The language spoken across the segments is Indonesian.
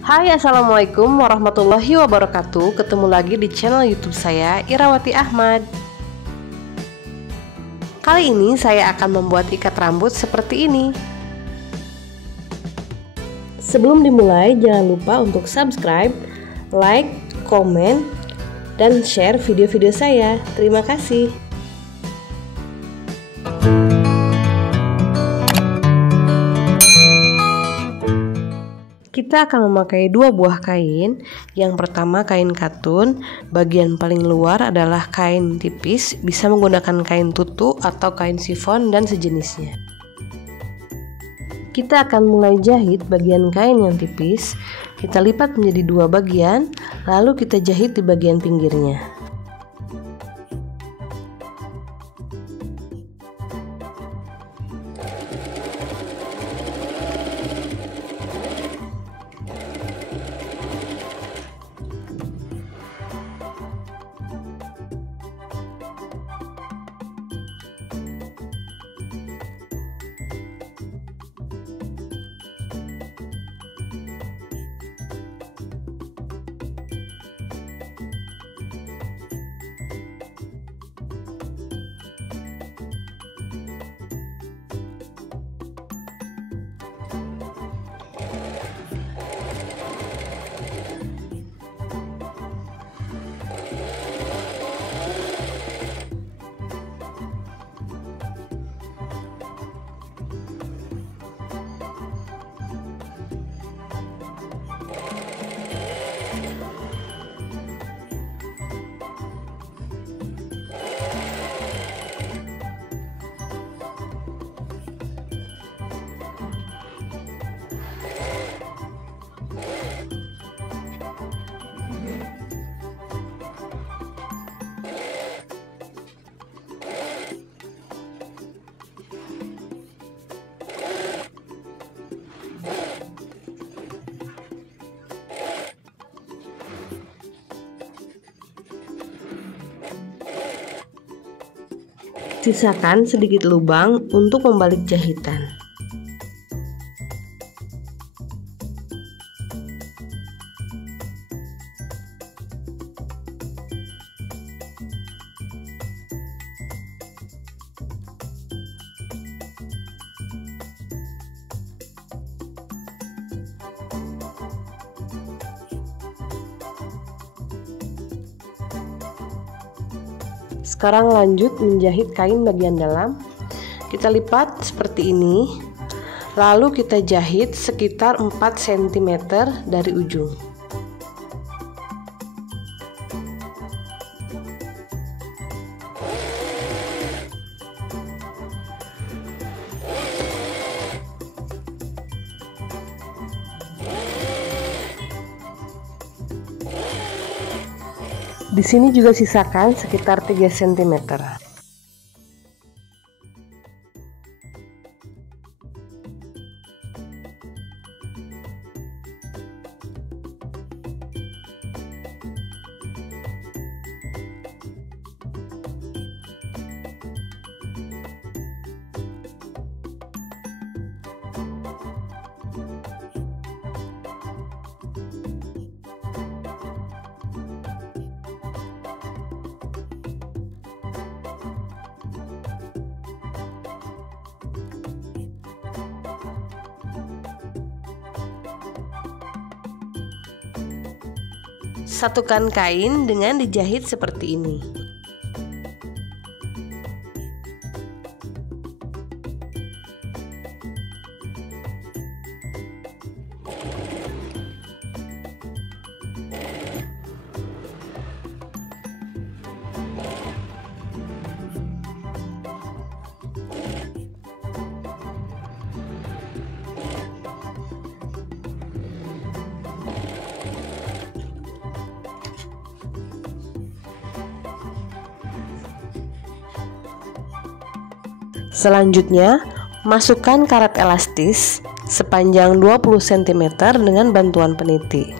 Hai, Assalamualaikum warahmatullahi wabarakatuh. Ketemu lagi di channel YouTube saya, Irawati Ahmad. Kali ini saya akan membuat ikat rambut seperti ini. Sebelum dimulai, jangan lupa untuk subscribe, like, komen, dan share video-video saya. Terima kasih. Kita akan memakai dua buah kain. Yang pertama kain katun, bagian paling luar adalah kain tipis, bisa menggunakan kain tutu atau kain sifon dan sejenisnya. Kita akan mulai jahit bagian kain yang tipis. Kita lipat menjadi dua bagian, lalu kita jahit di bagian pinggirnya. Sisakan sedikit lubang untuk membalik jahitan. Sekarang lanjut menjahit kain bagian dalam. Kita lipat seperti ini, lalu kita jahit sekitar 4 cm dari ujung. Di sini juga sisakan sekitar 3 cm. Satukan kain dengan dijahit seperti ini. Selanjutnya, masukkan karet elastis sepanjang 20 cm dengan bantuan peniti.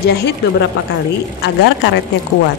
Jahit beberapa kali agar karetnya kuat.